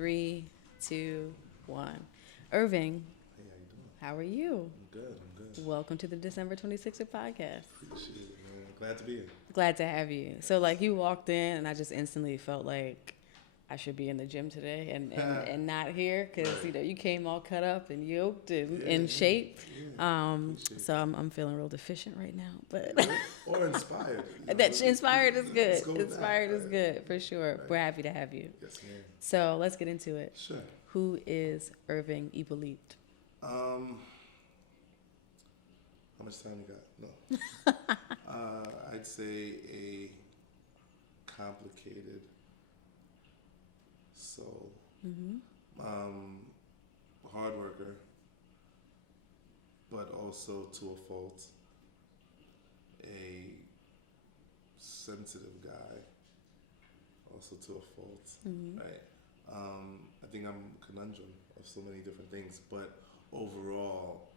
3, 2, 1. Irving, Hey, how you doing? how are you? I'm good. I'm good. Welcome to the December 26th podcast. Appreciate it, man. Glad to be here. Glad to have you. So, like, you walked in, and I just instantly felt like I should be in the gym today and not here because, Right. you know, you came all cut up and yoked and Yeah, in shape. Appreciate So I'm feeling real deficient right now, but it. Or inspired. that's inspired is Let's good. go with Inspired that. is good for sure. Right. We're happy to have you. Yes, ma'am. So let's get into it. Sure. Who is Irving Hyppolite? How much time you got? No. I'd say a complicated soul. Hard worker, but also to a fault. A sensitive guy, also to a fault, right? I think I'm a conundrum of so many different things, but overall,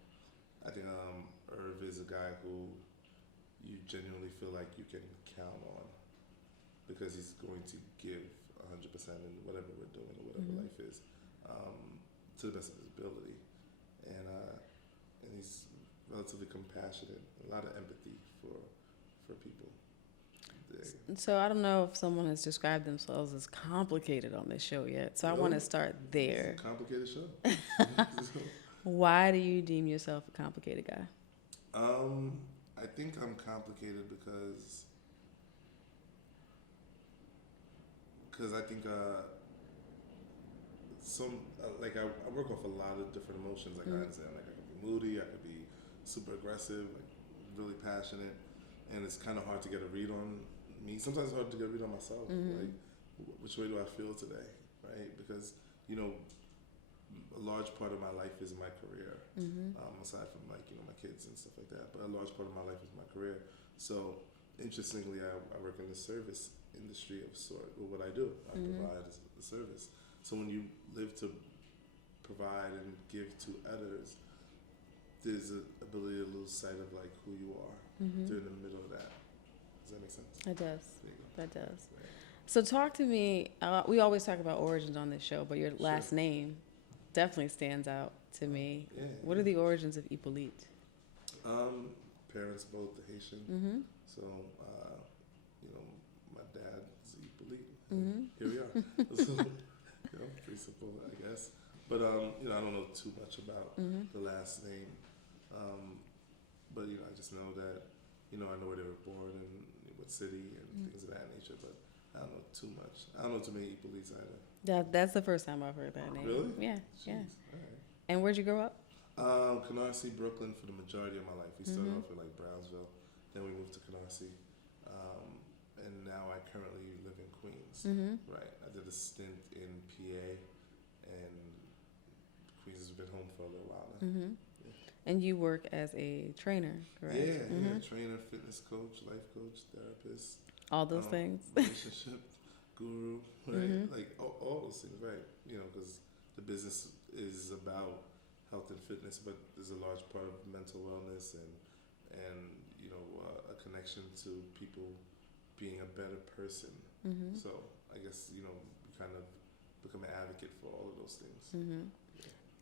I think Irv is a guy who you genuinely feel like you can count on because he's going to give 100% in whatever we're doing or whatever life is, to the best of his ability, and he's relatively compassionate, a lot of empathy for people. So I don't know if someone has described themselves as complicated on this show yet. So I want to start there. It's a complicated show. Why do you deem yourself a complicated guy? I think I'm complicated because I think I work off a lot of different emotions. Like I understand, like I could be moody, I could be super aggressive, like really passionate, and it's kind of hard to get a read on me. Sometimes it's hard to get a read on myself. Like, which way do I feel today, right? Because a large part of my life is my career, aside from my kids and stuff like that. But a large part of my life is my career. So interestingly, I work in the service industry of sort. Well, what I do, I provide a service. So when you live to provide and give to others, there's an ability to lose sight of like who you are during the middle of that. Does that make sense? It does. That does. Right. So talk to me. We always talk about origins on this show, but your last name definitely stands out to me. Yeah, What are the origins of Hyppolite? Parents both Haitian, so my dad's Hyppolite. Here we are. So, pretty simple, I guess. But I don't know too much about the last name. But I just know that I know where they were born and what city and things of that nature. But I don't know too much. I don't know too many Hyppolites either. That's the first time I've heard that name. Really? Yeah. Jeez. Yeah. All right. And where'd you grow up? Canarsie, Brooklyn for the majority of my life. We started off in like Brownsville, then we moved to Canarsie, and now I currently live in Queens. Right, I did a stint in PA, and Queens has been home for a little while now. And you work as a trainer, correct? Yeah, trainer, fitness coach, life coach, therapist. All those things. Relationship guru, right? Like all those things, right? Because the business is about health and fitness, but there's a large part of mental wellness and a connection to people being a better person. So I guess you kind of become an advocate for all of those things.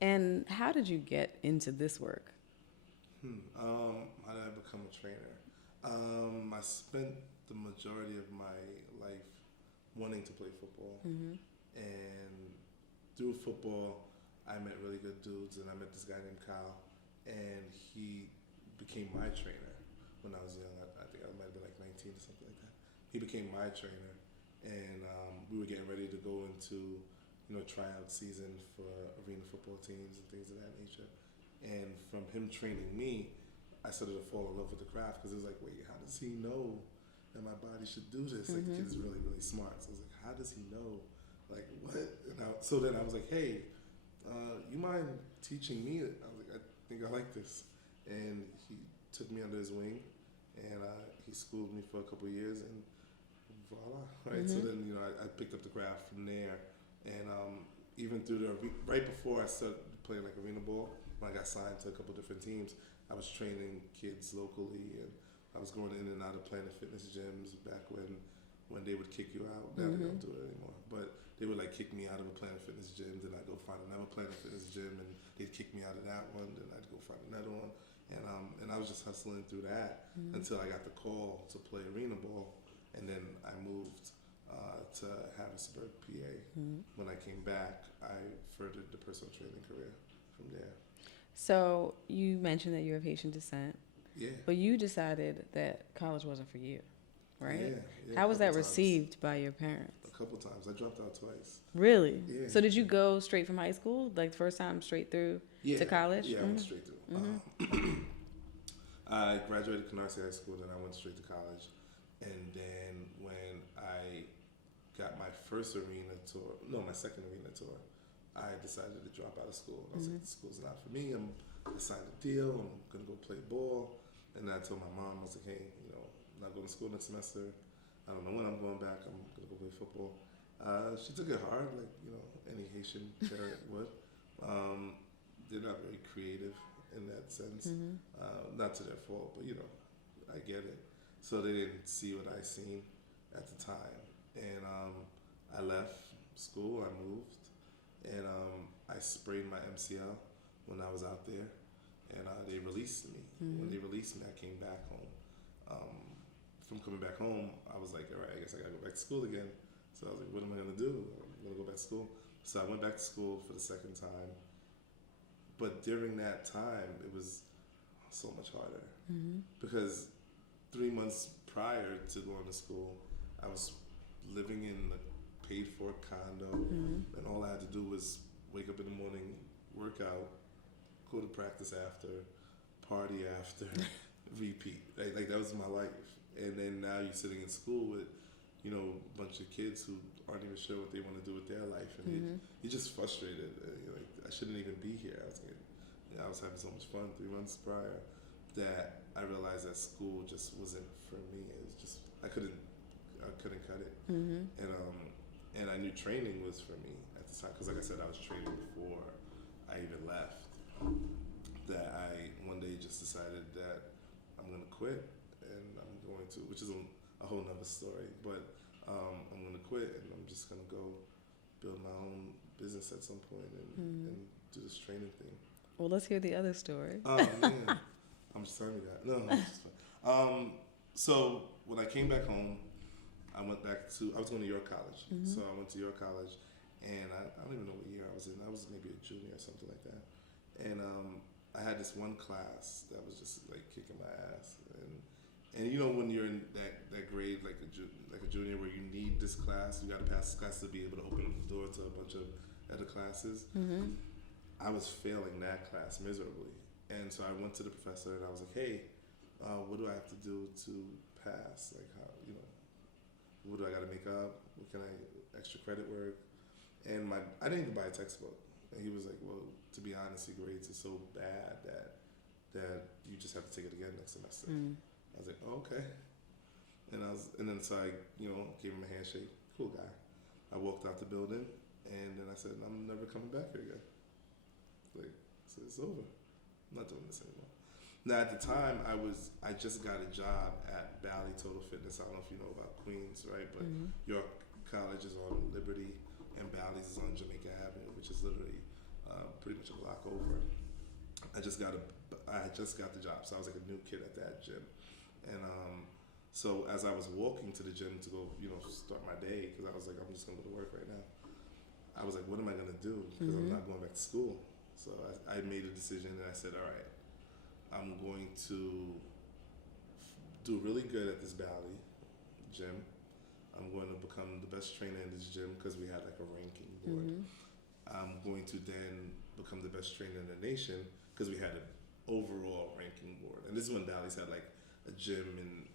And how did you get into this work? How did I become a trainer? I spent the majority of my life wanting to play football, and through football, I met really good dudes, and I met this guy named Kyle, and he became my trainer when I was young. I think I might have been like 19 or something like that. He became my trainer, and we were getting ready to go into, tryout season for arena football teams and things of that nature. And from him training me, I started to fall in love with the craft because it was like, wait, how does he know that my body should do this? Like, the kid is really, really smart. So I was like, how does he know? Like, what? So then I was like, hey, you mind teaching me? I was like, I think I like this. And he took me under his wing, and he schooled me for a couple of years, and voila, right? So then, I picked up the craft from there, and even through right before I started playing like arena ball, when I got signed to a couple different teams, I was training kids locally, and I was going in and out of Planet Fitness gyms back when when they would kick you out. Now they don't do it anymore, but they would like kick me out of a Planet Fitness gym, then I'd go find another Planet Fitness gym, and they'd kick me out of that one, then I'd go find another one, and I was just hustling through that until I got the call to play arena ball, and then I moved to Harrisburg, PA. When I came back, I furthered the personal training career from there. So you mentioned that you're of Haitian descent, Yeah. but you decided that college wasn't for you, right? Yeah, How was that times. received by your parents? A couple times. I dropped out twice. Really? Yeah. So did you go straight from high school, like the first time straight through to college? Yeah, I went straight through. I graduated Canarsie High School, then I went straight to college. And then when I got my first arena tour, no, my second arena tour, I decided to drop out of school. I was like, school's not for me. I signed a deal. I'm going to go play ball. And then I told my mom, I was like, hey, I'm not going to school next semester. I don't know when I'm going back. I'm going to go play football. She took it hard, like, any Haitian parent would. They're not very creative in that sense. Not to their fault, but, I get it. So they didn't see what I seen at the time. And I left school, I moved, and I sprained my MCL when I was out there. And they released me. When they released me, I came back home. From coming back home, I was like, all right, I guess I gotta go back to school again. So I was like, what am I gonna do? I'm gonna go back to school. So I went back to school for the second time. But during that time, it was so much harder. Because 3 months prior to going to school, I was living in a paid-for condo, and all I had to do was wake up in the morning, work out, go to practice after, party after, repeat. Like that was my life. And then now you're sitting in school with, a bunch of kids who aren't even sure what they want to do with their life, and you're just frustrated. You're like, I shouldn't even be here. I was having so much fun 3 months prior that I realized that school just wasn't for me. It was just I couldn't cut it. And I knew training was for me at the time, because like I said, I was training before I even left. That I one day just decided that I'm gonna quit, and I'm going to, which is a whole nother story, but I'm gonna quit, and I'm just gonna go build my own business at some point and do this training thing. Well, let's hear the other story. Oh man, I'm just telling you that. No, it's just fun. So when I came back home, I went back to, I was going to York College. So I went to York College, and I don't even know what year I was in. I was maybe a junior or something like that. And I had this one class that was just like kicking my ass. And when you're in that grade, like a junior, where you need this class, you got to pass this class to be able to open up the door to a bunch of other classes. I was failing that class miserably. And so I went to the professor and I was like, hey, what do I have to do to pass? Like, how, what do I got to make up? What can I, extra credit work? And I didn't even buy a textbook. And he was like, well, to be honest, your grades are so bad that you just have to take it again next semester. I was like, oh, okay. And then so I, gave him a handshake. Cool guy. I walked out the building, and then I said, I'm never coming back here again. Like, so it's over. I'm not doing this anymore. Now at the time, I just got a job at Bally Total Fitness. I don't know if you know about Queens, right? But York College is on Liberty, and Bally's is on Jamaica Avenue, which is literally pretty much a block over. I just got the job, so I was like a new kid at that gym. And so as I was walking to the gym to go, start my day, because I was like, I'm just gonna go to work right now. I was like, what am I gonna do? Because I'm not going back to school. So I made a decision, and I said, all right, I'm going to do really good at this Bally gym. I'm going to become the best trainer in this gym, because we had like a ranking board. I'm going to then become the best trainer in the nation, because we had an overall ranking board. And this is when Bally's had like a gym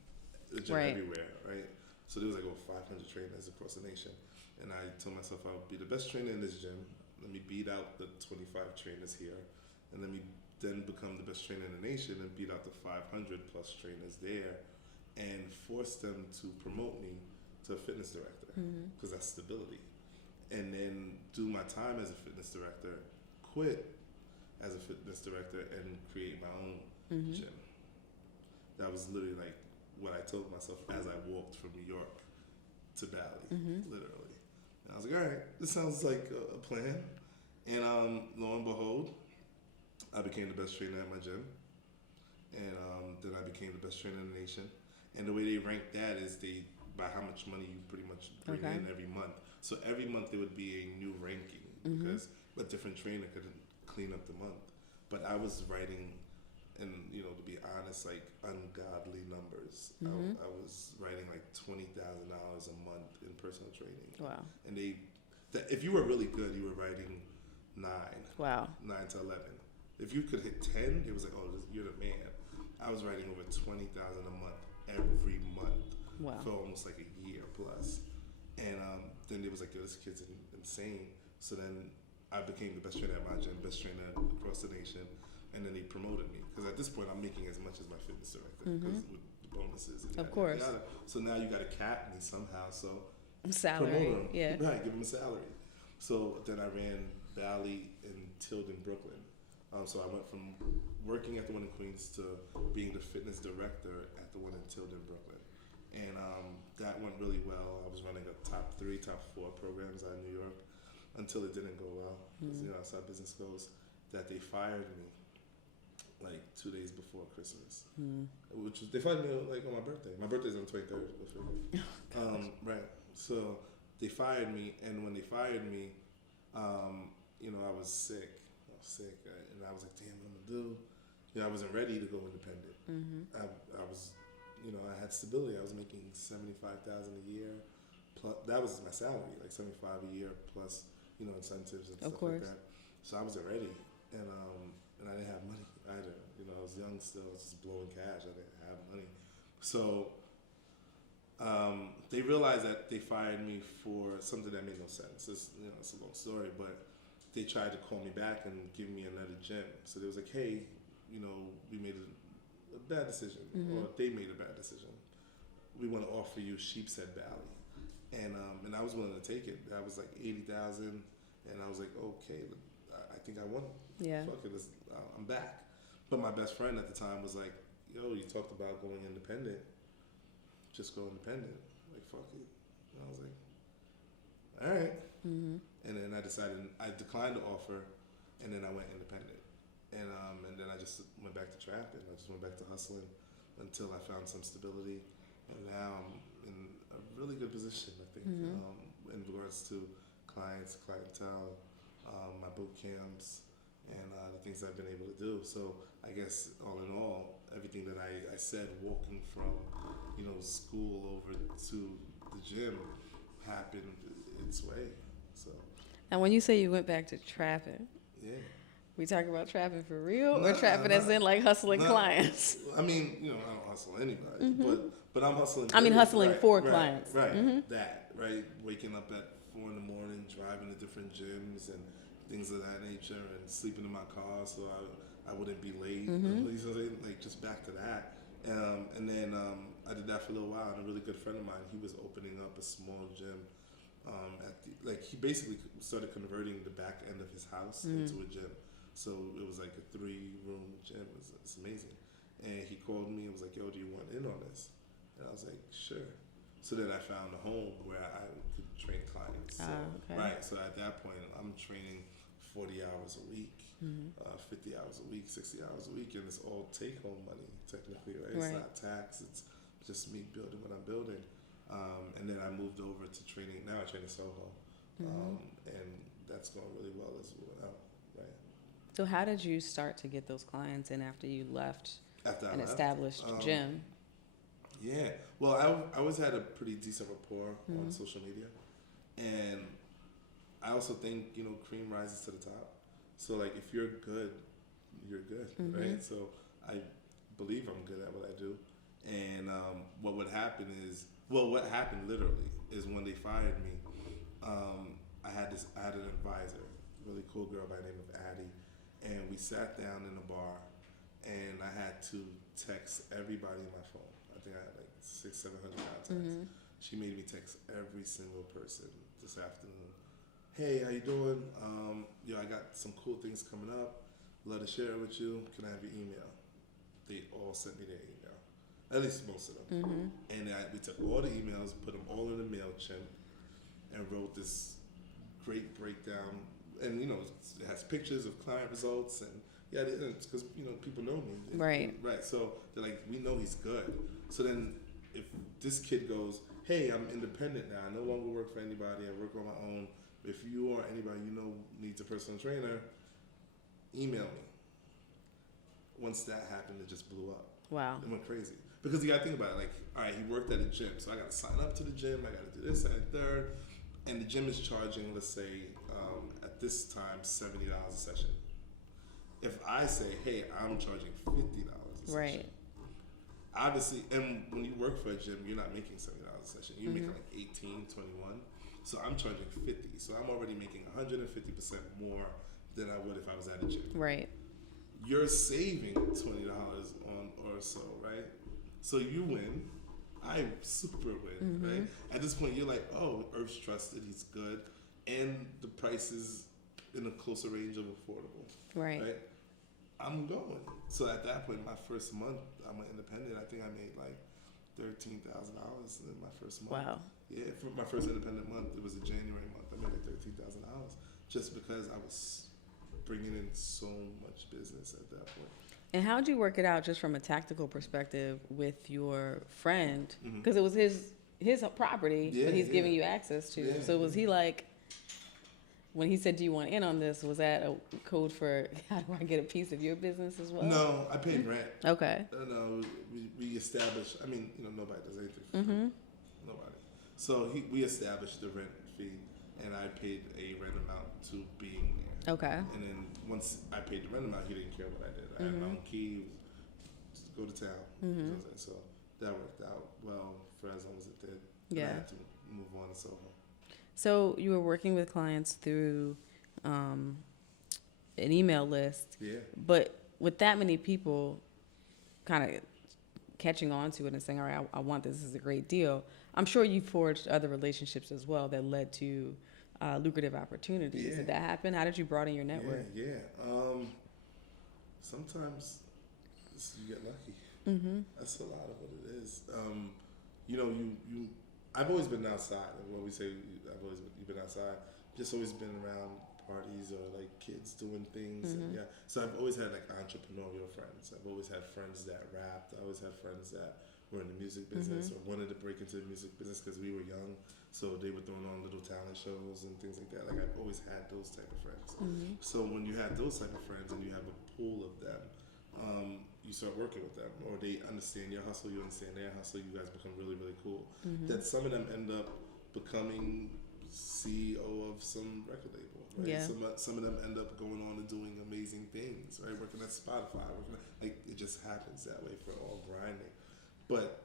everywhere, right? So there was like over 500 trainers across the nation. And I told myself I'll be the best trainer in this gym. Let me beat out the 25 trainers here. And let me then become the best trainer in the nation and beat out the 500 plus trainers there, and force them to promote me to a fitness director, because that's stability. And then do my time as a fitness director, quit as a fitness director, and create my own gym. That was literally like what I told myself as I walked from New York to Bali, literally. And I was like, all right, this sounds like a plan. And lo and behold, I became the best trainer at my gym. And then I became the best trainer in the nation. And the way they rank that is by how much money you pretty much bring in every month. So every month there would be a new ranking because a different trainer could clean up the month. But I was writing, and to be honest, like ungodly numbers. I was writing like $20,000 a month in personal training. Wow. And if you were really good, you were writing 9. Wow. 9 to 11. If you could hit 10, it was like, oh, you're the man. I was writing over $20,000 a month every month for almost like a year plus. And then it was like, yo, this kid's insane. So then I became the best trainer at my gym, best trainer across the nation. And then they promoted me. Because at this point, I'm making as much as my fitness director because with the bonuses. And of course. So now you got to cap me somehow. So salary. Promote him. Yeah. Right, give him a salary. So then I ran Valley in Tilden, Brooklyn. So I went from working at the one in Queens to being the fitness director at the one in Tilden, Brooklyn. And that went really well. I was running a top 3, top 4 programs out of New York until it didn't go well. Because, that's how business goes. That they fired me like 2 days before Christmas. They fired me like on my birthday. My birthday's on the 23rd. Right. So they fired me. And when they fired me, I was sick. And I was like, damn, what am I gonna do? I wasn't ready to go independent. I was, I had stability. I was making $75,000 a year. Plus, that was my salary, like $75,000 a year plus, incentives and stuff like that. So I wasn't ready, and I didn't have money either. I was young still. I was just blowing cash. I didn't have money. So they realized that they fired me for something that made no sense. It's a long story, but they tried to call me back and give me another gym. So they was like, hey, we made a bad decision, or they made a bad decision. We want to offer you Sheepshead Valley. And I was willing to take it. That was like $80,000, and I was like, okay, I think I want it. Yeah. Fuck it, I'm back. But my best friend at the time was like, yo, you talked about going independent. Just go independent. Like, fuck it. And I was like, all right. And then I declined the offer, and then I went independent. And then I just went back to trapping. I just went back to hustling until I found some stability. And now I'm in a really good position, I think, in regards to clientele, my boot camps, and the things I've been able to do. So I guess all in all, everything that I said walking from, school over to the gym happened its way. So. And when you say you went back to trapping, we talking about trapping for real, or trapping as in like hustling clients? I mean, I don't hustle anybody, but I'm hustling. Hustling for clients. Right. That, right? Waking up at 4 in the morning, driving to different gyms and things of that nature, and sleeping in my car so I wouldn't be late. Like just back to that. And then I did that for a little while, and a really good friend of mine, he was opening up a small gym. He basically started converting the back end of his house into a gym. So it was like a 3-room gym. It's amazing. And he called me and was like, yo, do you want in on this? And I was like, sure. So then I found a home where I could train clients. So, right. So at that point, I'm training 40 hours a week, 50 hours a week, 60 hours a week. And it's all take-home money, technically, right? It's not tax. It's just me building what I'm building. And then I moved over to training. Now I train in Soho. And that's going really well as well. Right. So how did you start to get those clients in after you left an established gym? Yeah. Well, I always had a pretty decent rapport on social media. And I also think, cream rises to the top. So, like, if you're good, you're good, right? So I believe I'm good at what I do. And what would happen is, what happened literally is when they fired me, I had an advisor, a really cool girl by the name of Addie, and we sat down in a bar, and I had to text everybody on my phone. I think I had like 600-700 contacts. She made me text every single person this afternoon. Hey, how you doing? I got some cool things coming up. Love to share it with you. Can I have your email? They all sent me their email. at least most of them. And we took all the emails, put them all in a MailChimp, and wrote this great breakdown. And it has pictures of client results, and it's because people know me, right. So they're like, we know he's good. So then, if this kid goes, hey, I'm independent now, I no longer work for anybody, I work on my own. If you or anybody needs a personal trainer, email me. Once that happened, it just blew up. Wow. It went crazy. Because you got to think about it, like, all right, he worked at a gym, so I got to sign up to the gym, I got to do this, that, and third. And the gym is charging, let's say, at this time, $70 a session. If I say, hey, I'm charging $50 a session. Right. Obviously, and when you work for a gym, you're not making $70 a session. You're making like 18, 21. So I'm charging 50. So I'm already making 150% more than I would if I was at a gym. Right. You're saving $20 on or so, right? So you win. I super win, right? At this point, you're like, oh, Earth's trusted. He's good. And the price is in a closer range of affordable. Right. I'm going. So at that point, my first month, I'm an independent. I think I made like $13,000 in my first month. Wow. Yeah, for my first independent month, it was a January month. I made like $13,000 just because I was bringing in so much business at that point. And how did you work it out, just from a tactical perspective, with your friend? Because it was his property, but he's giving you access to. Yeah, so was he like, when he said, do you want in on this, was that a code for, how do I get a piece of your business as well? No, I paid rent. Okay. No, we established, nobody does anything for free. Nobody. So we established the rent fee, and I paid a rent amount to being there. Okay. And then once I paid the rent amount, he didn't care what I did. I had my own key, just go to town. So that worked out well for as long as it did. Yeah. I had to move on to Soho. So you were working with clients through an email list. Yeah. But with that many people kind of catching on to it and saying, all right, I want this is a great deal, I'm sure you forged other relationships as well that led to lucrative opportunities. Yeah. Did that happen? How did you broaden your network? Yeah. Sometimes you get lucky. That's a lot of what it is. I've always been outside. When we say you've been outside, just always been around parties or like kids doing things. And so I've always had like entrepreneurial friends. I've always had friends that rapped. I always had friends that were in the music business or wanted to break into the music business because we were young. So they were throwing on little talent shows and things like that. Like I've always had those type of friends. So when you have those type of friends and you have a pool of them, you start working with them, or they understand your hustle, you understand their hustle, you guys become really, really cool. That some of them end up becoming CEO of some record label, right? Yeah. Some of them end up going on and doing amazing things, right? Working at Spotify, it just happens that way for all grinding. But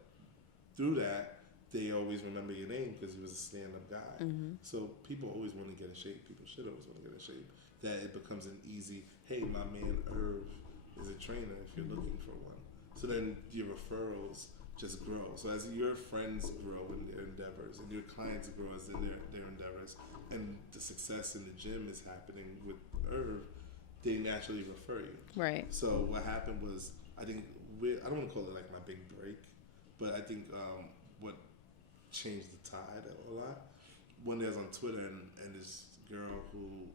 through that, they always remember your name because you was a stand-up guy. So people always want to get in shape. People should always want to get in shape. That it becomes an easy, hey, my man Irv is a trainer if you're looking for one. So then your referrals just grow. So as your friends grow in their endeavors and your clients grow as in their endeavors, and the success in the gym is happening with Irv, they naturally refer you. Right. So what happened was, I think, I don't want to call it like my big break, but I think what changed the tide a lot, one day I was on Twitter and this girl who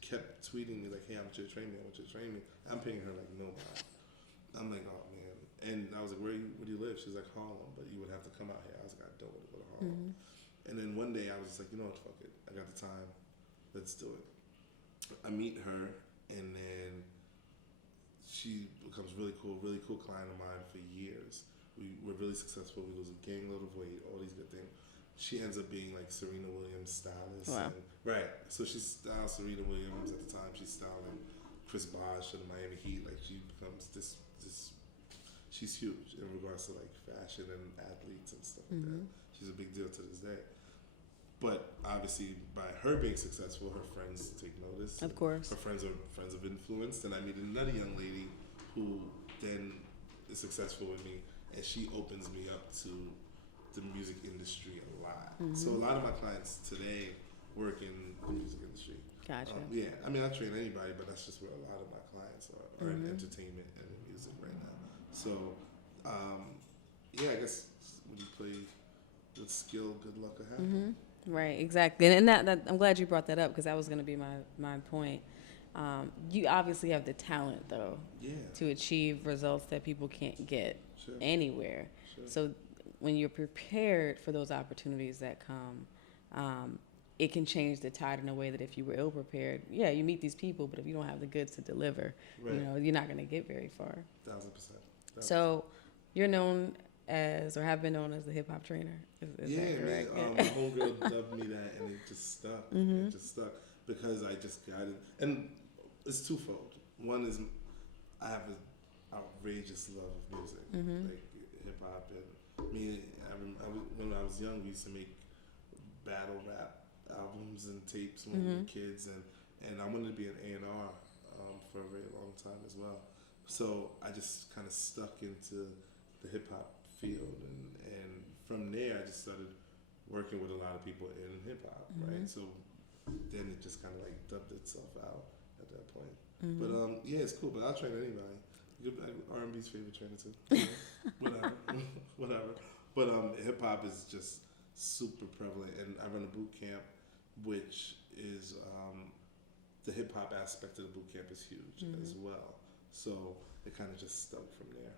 kept tweeting me like, hey, I want you to train me, I want you to train me. I'm paying her like nobody. I'm like, oh man. And I was like, where do you live? She's like, Harlem, but you would have to come out here. I was like, I don't want to go to Harlem. And then one day I was just like, you know what, fuck it. I got the time. Let's do it. I meet her, and then she becomes really cool client of mine for years. We're really successful. We lose a gang load of weight, all these good things. She ends up being like Serena Williams' stylist. Wow. Right. So she styled Serena Williams at the time. She's styling Chris Bosh of the Miami Heat. Like she becomes this. She's huge in regards to like fashion and athletes and stuff like that. She's a big deal to this day. But obviously, by her being successful, her friends take notice. Of course. Her friends are friends of influence. Then I meet another young lady who then is successful with me, and she opens me up to the music industry a lot. So a lot of my clients today work in the music industry. Gotcha. Yeah, I mean, I train anybody, but that's just where a lot of my clients are in entertainment and music right now. So yeah, I guess when you play with skill, good luck will happen. Right, exactly. And that I'm glad you brought that up because that was going to be my point. You obviously have the talent, though, Yeah, to achieve results that people can't get sure, anywhere. sure. So when you're prepared for those opportunities that come, it can change the tide in a way that if you were ill prepared, yeah, you meet these people, but if you don't have the goods to deliver, Right. you're not going to get very far. 1,000%. So you're known as, or have been known as, the hip hop trainer. Is Yeah, that man. correct? My homegirl dubbed me that, and it just stuck. It just stuck because I just got it. And it's twofold. One is I have an outrageous love of music, like hip hop. And me, when I was young, we used to make battle rap albums and tapes when we were kids, and I wanted to be an A&R for a very long time as well. So I just kind of stuck into the hip hop field, and from there I just started working with a lot of people in hip hop, right? So then it just kind of like dubbed itself out at that point. But yeah, it's cool. But I'll train anybody. R&B's favorite trainer too. Whatever, whatever. But hip hop is just super prevalent, and I run a boot camp, which is the hip hop aspect of the boot camp is huge as well. So it kind of just stuck from there.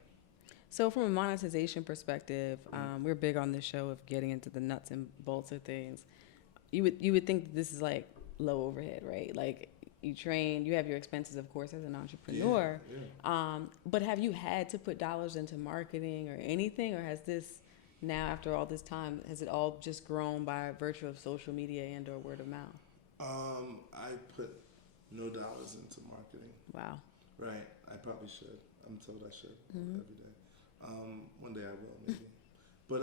So from a monetization perspective, we're big on this show of getting into the nuts and bolts of things. You would think that this is like low overhead, right? Like you train, you have your expenses, of course, as an entrepreneur. Yeah. But have you had to put dollars into marketing or anything, or has this now, after all this time, has it all just grown by virtue of social media and or word of mouth? I put no dollars into marketing. Wow. Right. I probably should. I'm told I should every day. One day I will, maybe. But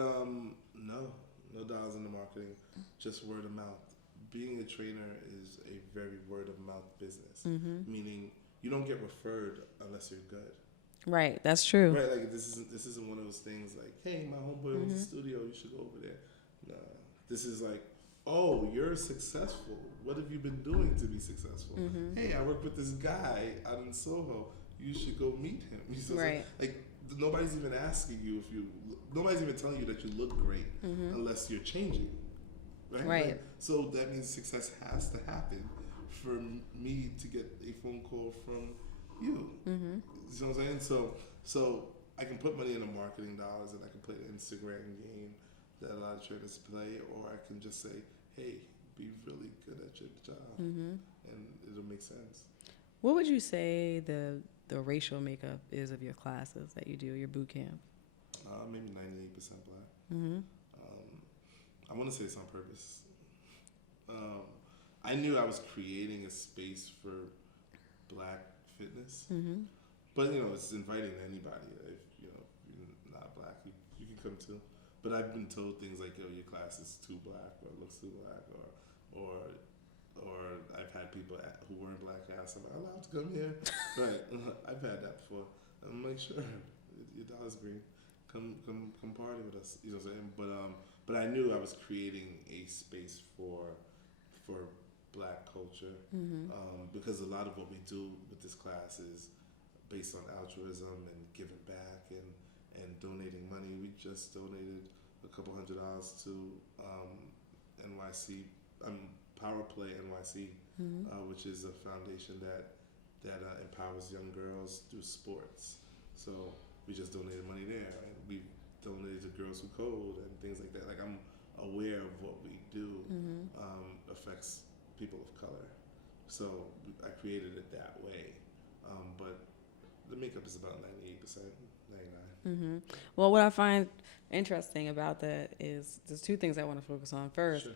no dollars in the marketing, just word of mouth. Being a trainer is a very word of mouth business, meaning you don't get referred unless you're good. Right, that's true. Right, like this isn't one of those things like, hey, my homeboy owns a studio, you should go over there. No, this is like, oh, you're successful. What have you been doing to be successful? Hey, I work with this guy out in Soho. You should go meet him. Right. Like nobody's even asking you nobody's even telling you that you look great unless you're changing. Right. Like, so that means success has to happen for me to get a phone call from you. You know what I'm saying? So I can put money into marketing dollars, and I can play the Instagram game that a lot of trainers play, or I can just say, hey, be really good at your job, and it'll make sense. What would you say the racial makeup is of your classes that you do, your boot camp? Maybe 98% black. I want to say it's on purpose. I knew I was creating a space for black fitness, but it's inviting anybody. If you're not black, you can come too. But I've been told things like, your class is too black, or looks too black, or I've had people who weren't black ask, "Am I allowed to come here?" Right? I've had that before. I'm like, sure, your dollar's green. Come party with us. You know what I'm saying? But I knew I was creating a space for black culture, because a lot of what we do with this class is based on altruism and giving back and donating money. We just donated a couple $100 to NYC, Power Play NYC, which is a foundation that empowers young girls through sports. So we just donated money there, and we donated to Girls Who Code and things like that. Like, I'm aware of what we do affects people of color. So I created it that way. But the makeup is about 98%, 99%. Well, what I find interesting about that is there's two things I want to focus on. First, Sure.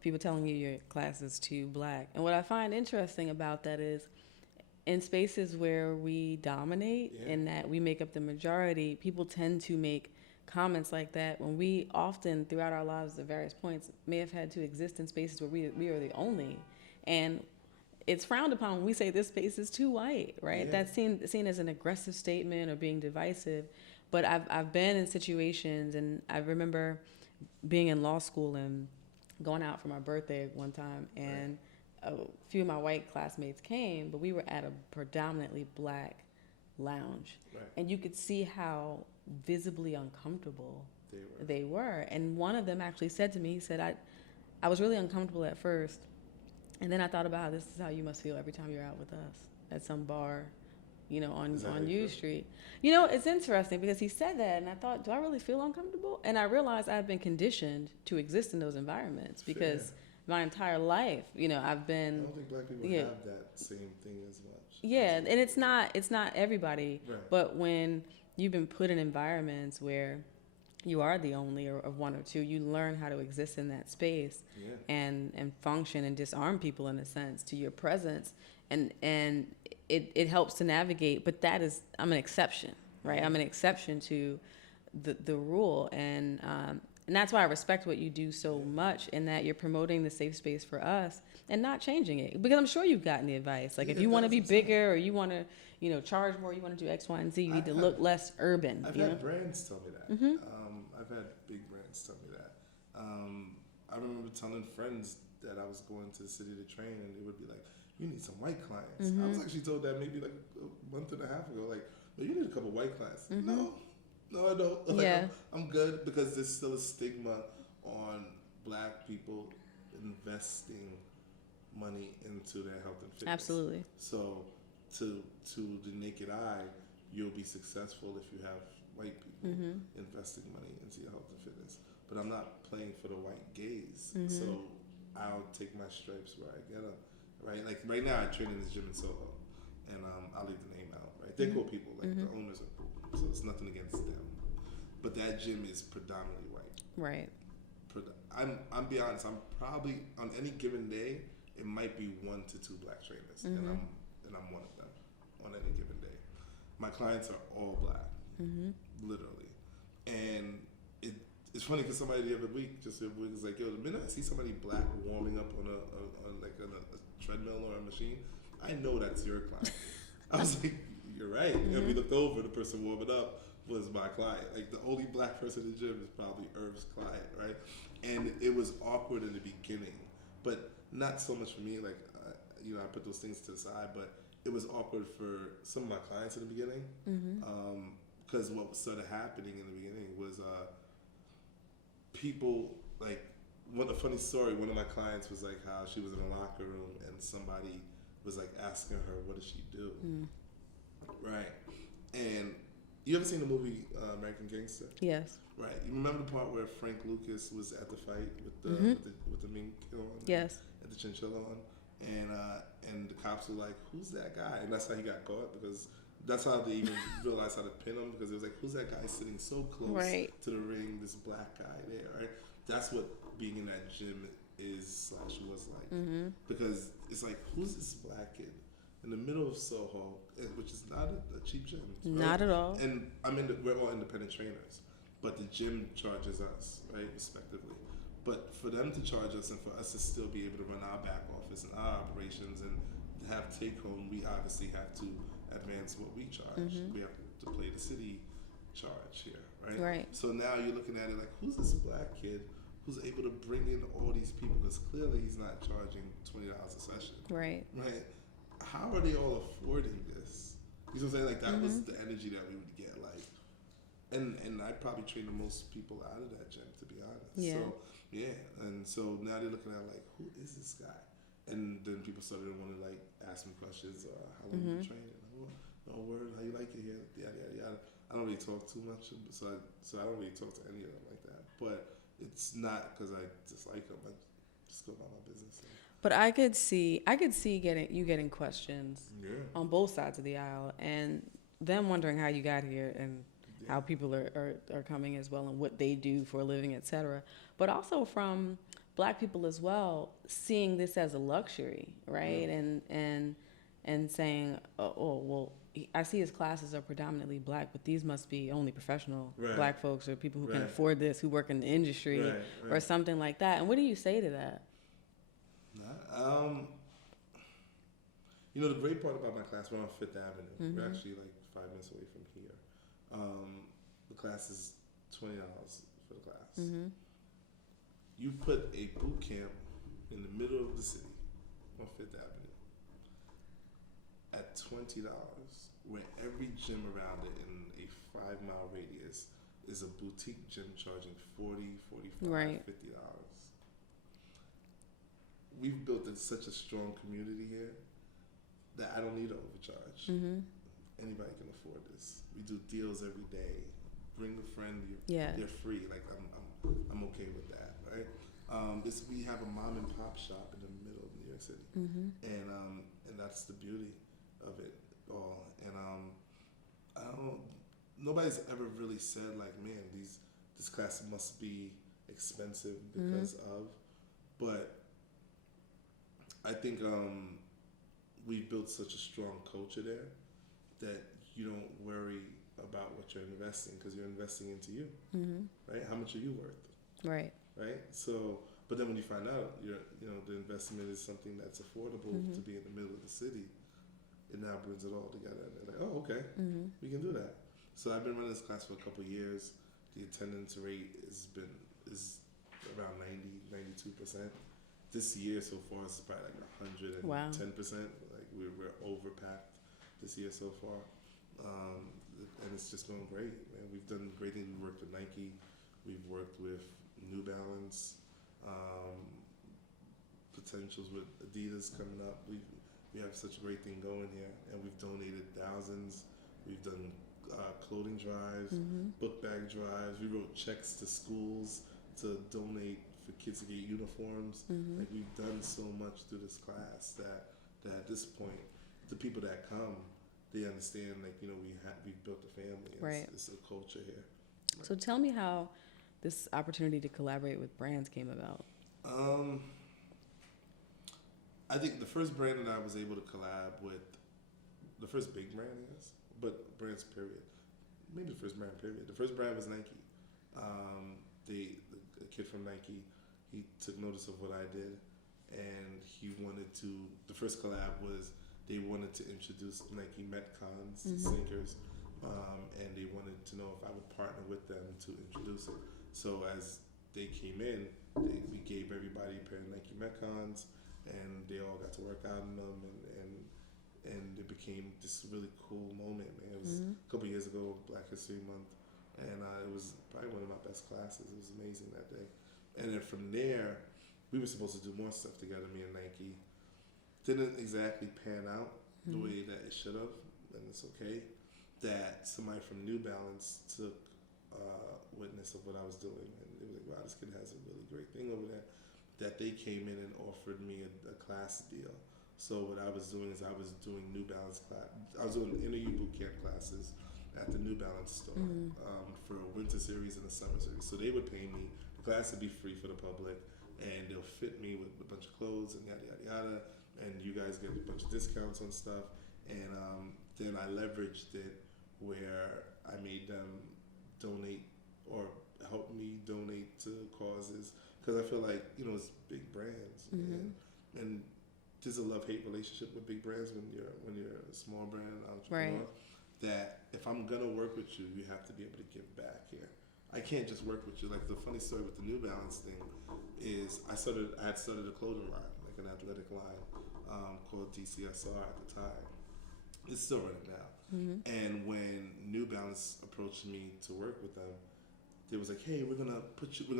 people telling you your class is too black. And what I find interesting about that is in spaces where we dominate and that we make up the majority, people tend to make comments like that when we often throughout our lives at various points may have had to exist in spaces where we are the only. And it's frowned upon when we say this space is too white, right? Yeah. That's seen as an aggressive statement or being divisive. But I've been in situations, and I remember being in law school and going out for my birthday one time, and a few of my white classmates came, but we were at a predominantly black lounge. Right. And you could see how visibly uncomfortable They were. they were. And one of them actually said to me, he said, I was really uncomfortable at first. And then I thought about how this is how you must feel every time you're out with us at some bar, you know, on U Street. You know, it's interesting because he said that, and I thought, do I really feel uncomfortable? And I realized I've been conditioned to exist in those environments because my entire life, you know, I've been. I don't think black people have that same thing as much. Yeah, and it's not everybody, right. But when you've been put in environments where you are the only or of one or two, you learn how to exist in that space and function and disarm people in a sense to your presence, and it helps to navigate. But I'm an exception, right? I'm an exception to the rule, and that's why I respect what you do so much, in that you're promoting the safe space for us and not changing it. Because I'm sure you've gotten the advice, like if you want to be bigger or you want to, you know, charge more, you want to do X, Y, and Z, you need to look less urban. I've had brands tell me that. Mm-hmm. I've had big brands tell me that. I remember telling friends that I was going to the city to train, and they would be like, "You need some white clients." Mm-hmm. I was actually told that maybe like a month and a half ago, like, "Well, you need a couple white clients." Mm-hmm. No, I don't. Like, I'm good, because there's still a stigma on black people investing money into their health and fitness. Absolutely. So to the naked eye, you'll be successful if you have white people investing money into your health and fitness. But I'm not playing for the white gaze, so I'll take my stripes where I get them. Right, like right now I train in this gym in Soho, and I'll leave the name out. Right, they're cool people. Like the owners are cool, so it's nothing against them. But that gym is predominantly white. Right. I'm be honest. I'm probably on any given day it might be 1 to 2 black trainers, and I'm one of them on any given day. My clients are all black, literally, and it's funny because somebody the other week was like, "Yo, the minute I see somebody black warming up on a treadmill or a machine, I know that's your client." I was like, "You're right." And we looked over, the person warming up was my client. Like the only black person in the gym is probably Irv's client, right? And it was awkward in the beginning, but not so much for me. Like, I put those things to the side, but it was awkward for some of my clients in the beginning, because what started happening in the beginning was people, like, a funny story. One of my clients was like how she was in a locker room and somebody was like asking her, "What does she do?" Right, and you ever seen the movie American Gangster? Yes. Right. You remember the part where Frank Lucas was at the fight with the with the mink on? Yes. At the chinchilla on, and the cops were like, "Who's that guy?" And that's how he got caught, because that's how they even realized how to pin him, because it was like, "Who's that guy sitting so close to the ring? This black guy there." Right. That's what being in that gym was like, because it's like, who's this black kid in the middle of Soho, which is not a cheap gym. Not at all. And we're all independent trainers, but the gym charges us, right, respectively. But for them to charge us and for us to still be able to run our back office and our operations and have take home, we obviously have to advance what we charge. We have to play the city charge here, right? Right. So now you're looking at it like, who's this black kid who's able to bring in all these people? Because clearly he's not charging $20 a session. Right. Right. How are they all affording this? You know what I'm saying? Like, that was the energy that we would get. Like, and I probably train the most people out of that gym, to be honest. Yeah. So, yeah. And so now they're looking at, like, who is this guy? And then people started to want to, like, ask me questions. How long you training? No word. How you like it here? Yada, yada, yada. I don't really talk too much. So I don't really talk to any of them like that. But it's not because I dislike them. I just go about my business. But I could see getting questions on both sides of the aisle, and them wondering how you got here and how people are coming as well, and what they do for a living, etc. But also from black people as well, seeing this as a luxury, right? And saying, oh, well, I see his classes are predominantly black, but these must be only professional black folks or people who can afford this, who work in the industry or something like that. And what do you say to that? The great part about my class, we're on Fifth Avenue. We're actually like 5 minutes away from here. The class is $20 for the class. You put a boot camp in the middle of the city on Fifth Avenue at $20 where every gym around it in a 5 mile radius is a boutique gym charging $40, $45, Right. $50. We've built such a strong community here that I don't need to overcharge. Mm-hmm. Anybody can afford this. We do deals every day. Bring a friend. Yeah. They're free. Like I'm okay with that, right? We have a mom and pop shop in the middle of New York City, Mm-hmm. and that's the beauty of it all. And I don't. Nobody's ever really said like, man, this class must be expensive because of, but I think we've built such a strong culture there that you don't worry about what you're investing because you're investing into you, Mm-hmm. right? How much are you worth, Right. right? So, but then when you find out the investment is something that's affordable to be in the middle of the city, it now brings it all together. And they're like, oh, okay, Mm-hmm. we can do that. So I've been running this class for a couple of years. The attendance rate is around 92%. This year so far is probably like 110%. Wow. Like we're overpacked this year so far, and it's just going great. Man, we've done great things. We worked with Nike, we've worked with New Balance, potentials with Adidas coming up. We have such a great thing going here, and we've donated thousands. We've done clothing drives, book bag drives. We wrote checks to schools to donate for kids to get uniforms. Mm-hmm. Like we've done so much through this class that at this point, the people that come, they understand like we've built a family. Right. It's a culture here. Right. So tell me how this opportunity to collaborate with brands came about. I think the first brand that I was able to collab with, the first big brand, I guess, but brands period. Maybe the first brand period. The first brand was Nike. The kid from Nike, he took notice of what I did, and he wanted to. The first collab was they wanted to introduce Nike Metcons, sneakers, and they wanted to know if I would partner with them to introduce it. So as they came in, we gave everybody a pair of Nike Metcons, and they all got to work out in them, and it became this really cool moment, man. It was a couple years ago, Black History Month, and it was probably one of my best classes. It was amazing that day. And then from there, we were supposed to do more stuff together, me and Nike. Didn't exactly pan out the way that it should have, and it's okay. That somebody from New Balance took witness of what I was doing, and it was like, wow, this kid has a really great thing over there. That they came in and offered me a class deal. So what I was doing is I was doing New Balance class. I was doing interview boot camp classes at the New Balance store for a winter series and a summer series. So they would pay me. The class would be free for the public, and they'll fit me with a bunch of clothes and yada yada yada. And you guys get a bunch of discounts on stuff. And then I leveraged it where I made them donate or help me donate to causes. Because I feel like, it's big brands, and there's a love-hate relationship with big brands when you're a small brand entrepreneur. Right. That if I'm gonna work with you, you have to be able to give back here. I can't just work with you. Like the funny story with the New Balance thing is I had started a clothing line, like an athletic line, called DCSR at the time. It's still running now. And when New Balance approached me to work with them, they was like, hey, we're gonna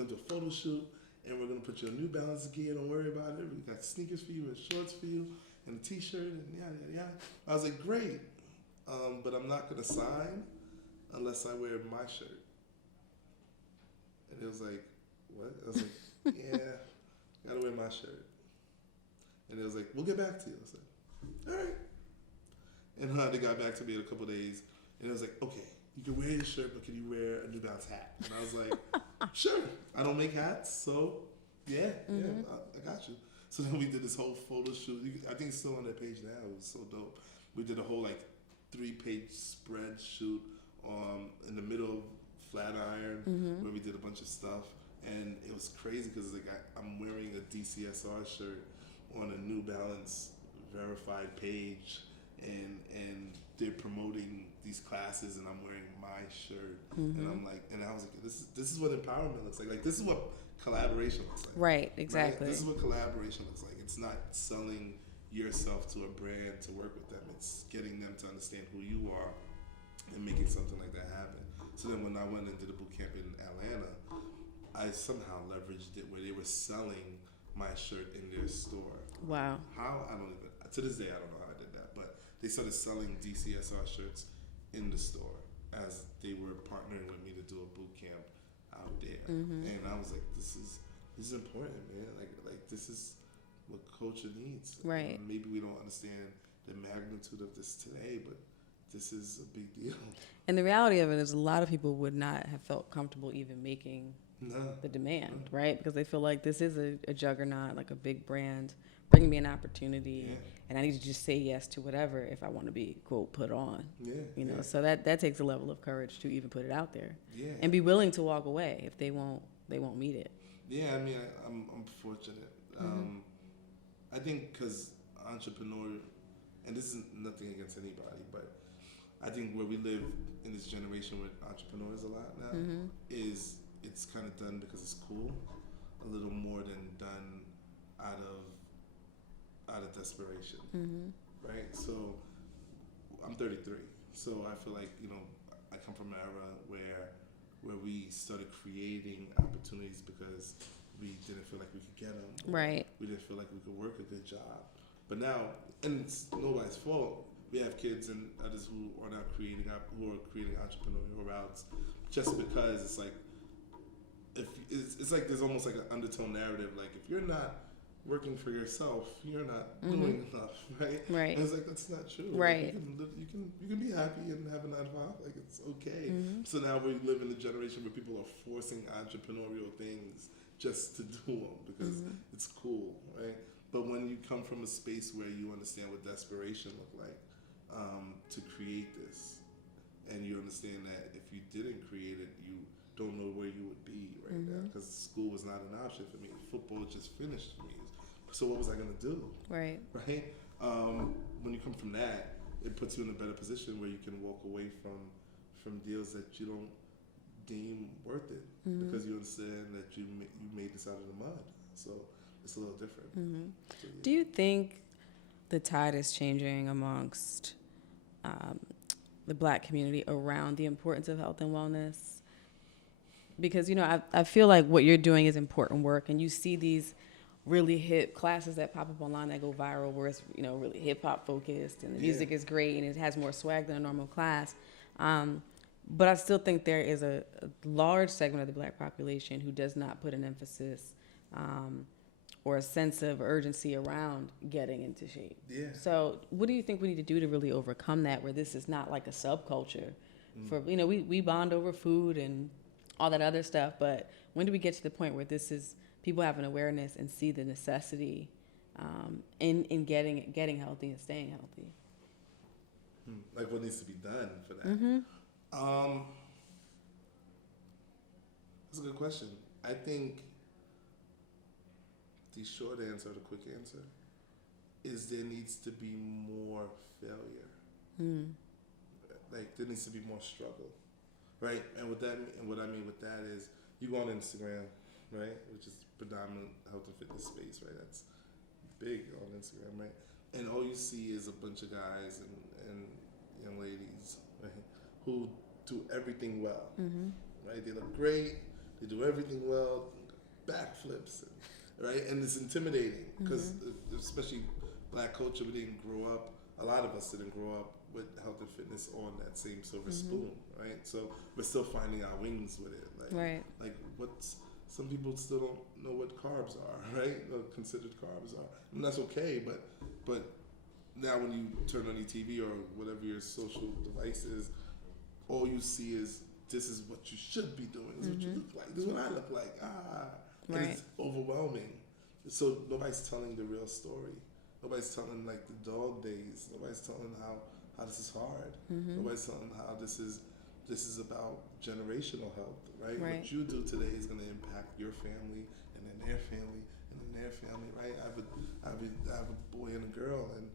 do a photo shoot, and we're gonna put you on New Balance gear. Don't worry about it. We got sneakers for you and shorts for you and a T-shirt and yada yada yada. I was like, great, but I'm not gonna sign unless I wear my shirt. And it was like, what? I was like, yeah, gotta wear my shirt. And it was like, we'll get back to you. I was like, all right. And they got back to me in a couple of days, and it was like, okay, you can wear your shirt, but can you wear a New Balance hat? And I was like, sure. I don't make hats, so yeah, I got you. So then we did this whole photo shoot. I think it's still on their page now. It was so dope. We did a whole 3-page spread shoot in the middle of Flatiron, where we did a bunch of stuff, and it was crazy because I'm wearing a DCSR shirt on a New Balance verified page, and they're promoting these classes, and I'm wearing my shirt, and I'm like, and I was like, this is what empowerment looks like. Like, this is what collaboration looks like. Right, exactly. Right? This is what collaboration looks like. It's not selling yourself to a brand to work with them. It's getting them to understand who you are and making something like that happen. So then when I went and did a boot camp in Atlanta, I somehow leveraged it where they were selling my shirt in their store. Wow. How? I don't even, to this day, I don't know how I did that, but they started selling DCSR shirts in the store as they were partnering with me to do a boot camp out there. And I was like, this is important, man. Like this is what culture needs. Right. Maybe we don't understand the magnitude of this today, but this is a big deal. And the reality of it is a lot of people would not have felt comfortable even making the demand, right? Because they feel like this is a juggernaut, like a big brand, bringing me an opportunity, and I need to just say yes to whatever if I want to be, quote, put on. You know, so that takes a level of courage to even put it out there. And be willing to walk away if they won't meet it. Yeah, I mean, I'm fortunate. I think because entrepreneur, and this is nothing against anybody, but I think where we live in this generation with entrepreneurs a lot now is it's kind of done because it's cool, a little more than done out of desperation, right? So I'm 33, so I feel like, you know, I come from an era where we started creating opportunities because we didn't feel like we could get them. Right. We didn't feel like we could work a good job. But now, and it's nobody's fault, we have kids and others who are now creating entrepreneurial routes just because it's like, it's like there's almost like an undertone narrative, like if you're not working for yourself, you're not doing enough, right? Right. And it's like, that's not true. Right. Like you can be happy and have a 9 to 5, like it's okay. So now we live in a generation where people are forcing entrepreneurial things just to do them because it's cool, right? But when you come from a space where you understand what desperation look like, to create this, and you understand that if you didn't create it, you don't know where you would be right now because school was not an option for me. Football just finished for me. So what was I gonna do? Right. Right. When you come from that, it puts you in a better position where you can walk away from deals that you don't deem worth it because you understand that you made this out of the mud. So it's a little different. So, yeah. Do you think the tide is changing amongst the Black community around the importance of health and wellness? Because, you know, I feel like what you're doing is important work, and you see these really hip classes that pop up online that go viral where it's, you know, really hip hop focused and the music is great and it has more swag than a normal class. But I still think there is a large segment of the Black population who does not put an emphasis or a sense of urgency around getting into shape. Yeah. So what do you think we need to do to really overcome that, where this is not like a subculture? For, you know, we bond over food and all that other stuff, but when do we get to the point where this is people have an awareness and see the necessity in getting healthy and staying healthy? Like what needs to be done for that? That's a good question. I think the short answer, the quick answer, is there needs to be more failure. Like there needs to be more struggle, right? And what I mean with that is, you go on Instagram, right, which is predominant health and fitness space, right? That's big on Instagram, right? And all you see is a bunch of guys and young ladies, right, who do everything well, right? They look great, they do everything well, backflips, right? And it's intimidating because especially Black culture, we didn't grow up, a lot of us didn't grow up with health and fitness on that same silver spoon, right? So we're still finding our wings with it. Like some people still don't know what carbs are, right? Or considered carbs are. And that's okay, but now when you turn on your TV or whatever your social device is, all you see is, this is what you should be doing. This is what you look like. This is what I look like. And it's overwhelming. So nobody's telling the real story. Nobody's telling like the dog days. Nobody's telling how this is hard. Nobody's telling how this is about generational health, right? What you do today is going to impact your family, and then their family, and then their family, right? I have a boy and a girl, and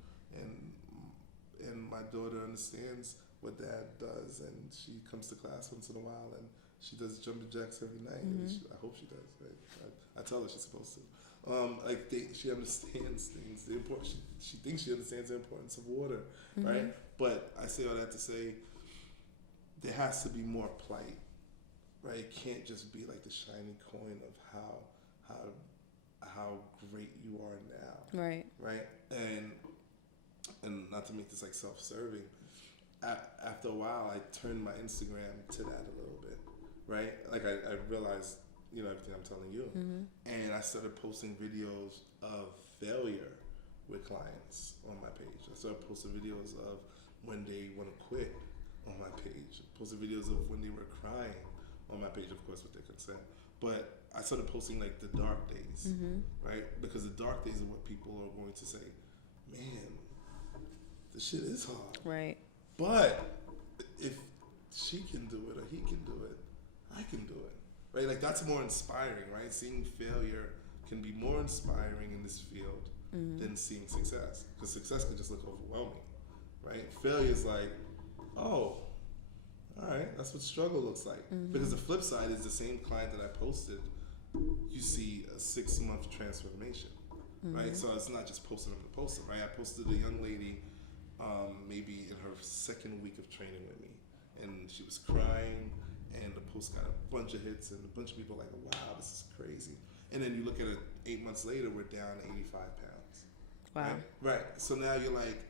my daughter understands what Dad does, and she comes to class once in a while, and she does jumping jacks every night. And I hope she does, right? I tell her she's supposed to. She understands things. The important. She thinks she understands the importance of water, Mm-hmm. right? But I say all that to say there has to be more plight, right? It can't just be like the shiny coin of how great you are now, Right. right? And not to make this like self-serving. After a while, I turned my Instagram to that a little bit, right? Like I realized, everything I'm telling you, Mm-hmm. and I started posting videos of failure with clients on my page. I started posting videos of when they want to quit on my page. Posted videos of when they were crying on my page, of course, with their consent. But I started posting like the dark days, Mm-hmm. right? Because the dark days are what people are going to say, man, this shit is hard. Right. But if she can do it or he can do it, I can do it, right? Like that's more inspiring, right? Seeing failure can be more inspiring in this field than seeing success, because success can just look overwhelming, right? Failure is like, oh, all right, that's what struggle looks like. Because the flip side is the same client that I posted, you see a 6-month transformation, right? So it's not just posting them to post them, right? I posted a young lady maybe in her second week of training with me, and she was crying, and the post got a bunch of hits, and a bunch of people were like, wow, this is crazy. And then you look at it 8 months later, we're down 85 pounds. Wow. Right. So now you're like,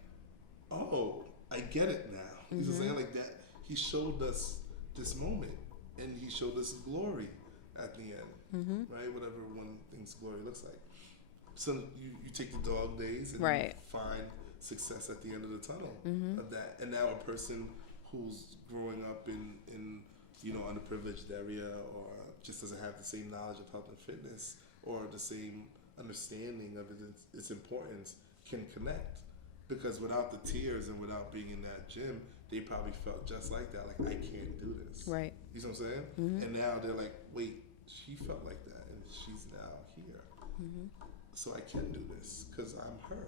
oh, I get it now. You know what I'm saying? Like that, he showed us this moment, and he showed us glory at the end, right? Whatever one thinks glory looks like. So you take the dog days and Right. you find success at the end of the tunnel of that. And now a person who's growing up in underprivileged area, or just doesn't have the same knowledge of health and fitness, or the same understanding of its importance, can connect. Because without the tears and without being in that gym, they probably felt just like that, like, I can't do this. Right. You know what I'm saying? And now they're like, wait, she felt like that, and she's now here. So I can do this because I'm her.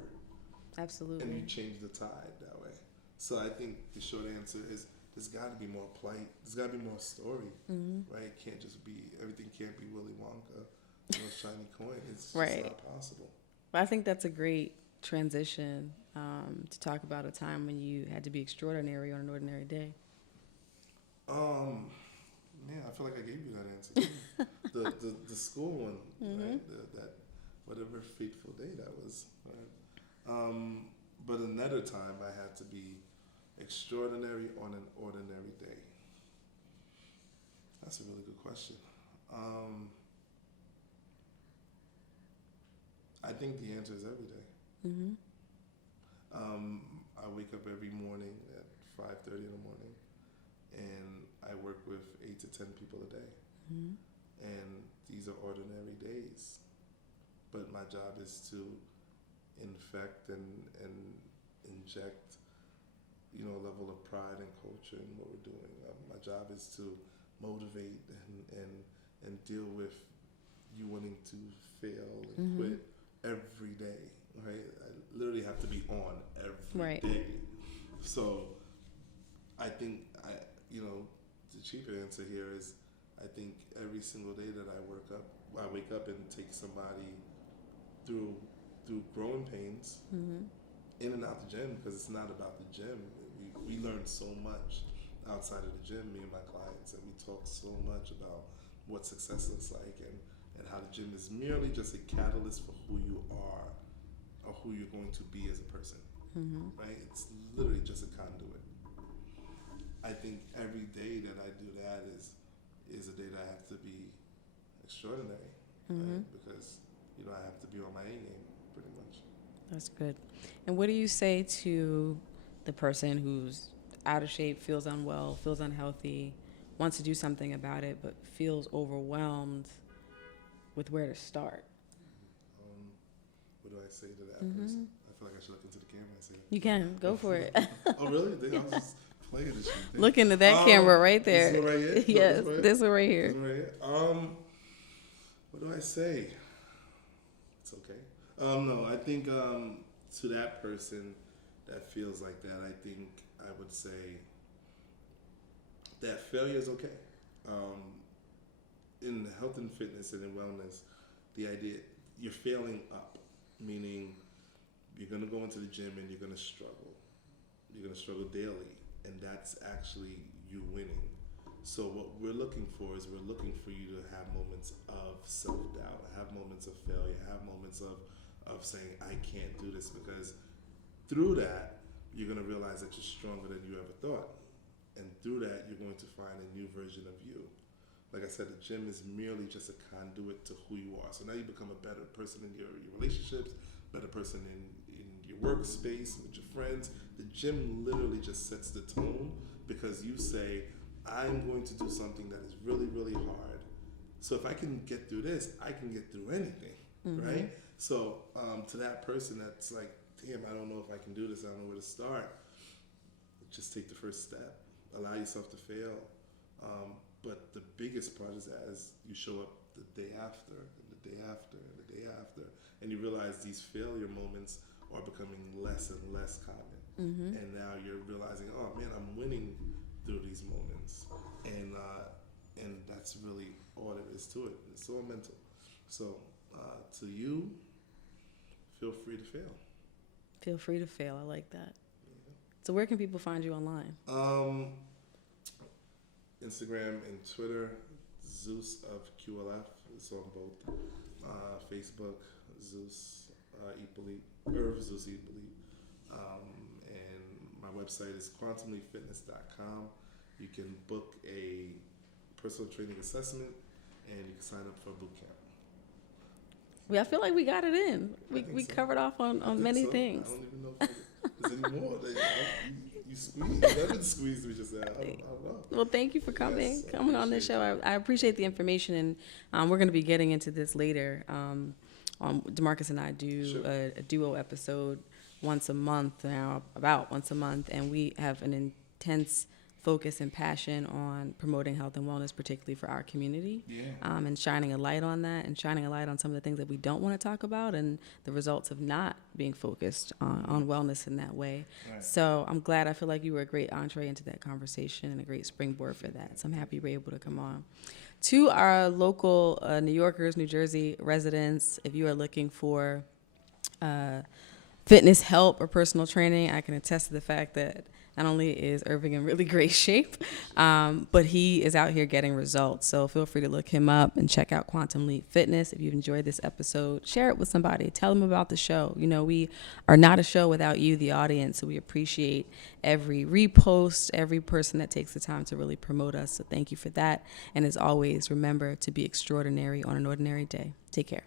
Absolutely. And you change the tide that way. So I think the short answer is there's got to be more plight. There's got to be more story, right? It can't just be, everything can't be Willy Wonka, shiny coin. It's just Right. not possible. I think that's a great transition to talk about a time when you had to be extraordinary on an ordinary day. Man, I feel like I gave you that answer. the school one, right? That whatever fateful day that was, right? But another time I had to be extraordinary on an ordinary day. That's a really good question. I think the answer is every day. I wake up every morning at 5:30 in the morning, and I work with 8 to 10 people a day. And these are ordinary days, but my job is to infect and inject, a level of pride and culture in what we're doing. My job is to motivate and deal with you wanting to fail and quit every day, right? I literally have to be on every day. So I think the cheaper answer here is, I think every single day that I wake up and take somebody through growing pains, in and out the gym, because it's not about the gym. We learn so much outside of the gym, me and my clients, and we talk so much about what success looks like, and how the gym is merely just a catalyst for who you are or who you're going to be as a person, right? It's literally just a conduit. I think every day that I do that is a day that I have to be extraordinary, right? Because I have to be on my A game, pretty much. That's good. And what do you say to the person who's out of shape, feels unwell, feels unhealthy, wants to do something about it, but feels overwhelmed with where to start? What do I say to that person? I feel like I should look into the camera and say that. You can. Go for it. Oh, really? I was just playing this shit. Look into that camera right there. This one right here? Yes, this one right here. This one right here. What do I say? It's okay. No, I think to that person that feels like that, I think I would say that failure is okay. In health and fitness and in wellness, the idea, you're failing up, meaning you're gonna go into the gym and you're gonna struggle. You're gonna struggle daily, and that's actually you winning. So what we're looking for is we're looking for you to have moments of self-doubt, have moments of failure, have moments of saying, I can't do this, because through that, you're going to realize that you're stronger than you ever thought. And through that, you're going to find a new version of you. Like I said, the gym is merely just a conduit to who you are. So now you become a better person in your relationships, better person in your workspace, with your friends. The gym literally just sets the tone, because you say, I'm going to do something that is really, really hard. So if I can get through this, I can get through anything, right? So to that person that's like, damn, I don't know if I can do this, I don't know where to start, just take the first step. Allow yourself to fail. But the biggest part is as you show up the day after, and the day after, and the day after, and you realize these failure moments are becoming less and less common. And now you're realizing, oh man, I'm winning through these moments. And that's really all there is to it. It's all mental. So to you, feel free to fail. Feel free to fail. I like that. Yeah. So where can people find you online? Instagram and Twitter, Zeus of QLF. It's on both. Facebook, Zeus Hyppolite, Zeus Hyppolite. And my website is quantumleapfitness.com. You can book a personal training assessment, and you can sign up for a boot camp. I feel like we got it in. We so. Covered off on many things. I don't even know if there's any more. You squeezed. That didn't squeeze me just now. I don't know. Well, thank you for coming on this show. I appreciate the information, and we're going to be getting into this later. DeMarcus and I do a duo episode once a month now, about once a month, and we have an intense focus and passion on promoting health and wellness, particularly for our community, and shining a light on that, and shining a light on some of the things that we don't want to talk about, and the results of not being focused on wellness in that way. Right. So I'm glad. I feel like you were a great entree into that conversation and a great springboard for that. So I'm happy you were able to come on. To our local New Yorkers, New Jersey residents, if you are looking for fitness help or personal training, I can attest to the fact that not only is Irving in really great shape, but he is out here getting results. So feel free to look him up and check out Quantum Leap Fitness. If you've enjoyed this episode, share it with somebody. Tell them about the show. You know, we are not a show without you, the audience. So we appreciate every repost, every person that takes the time to really promote us. So thank you for that. And as always, remember to be extraordinary on an ordinary day. Take care.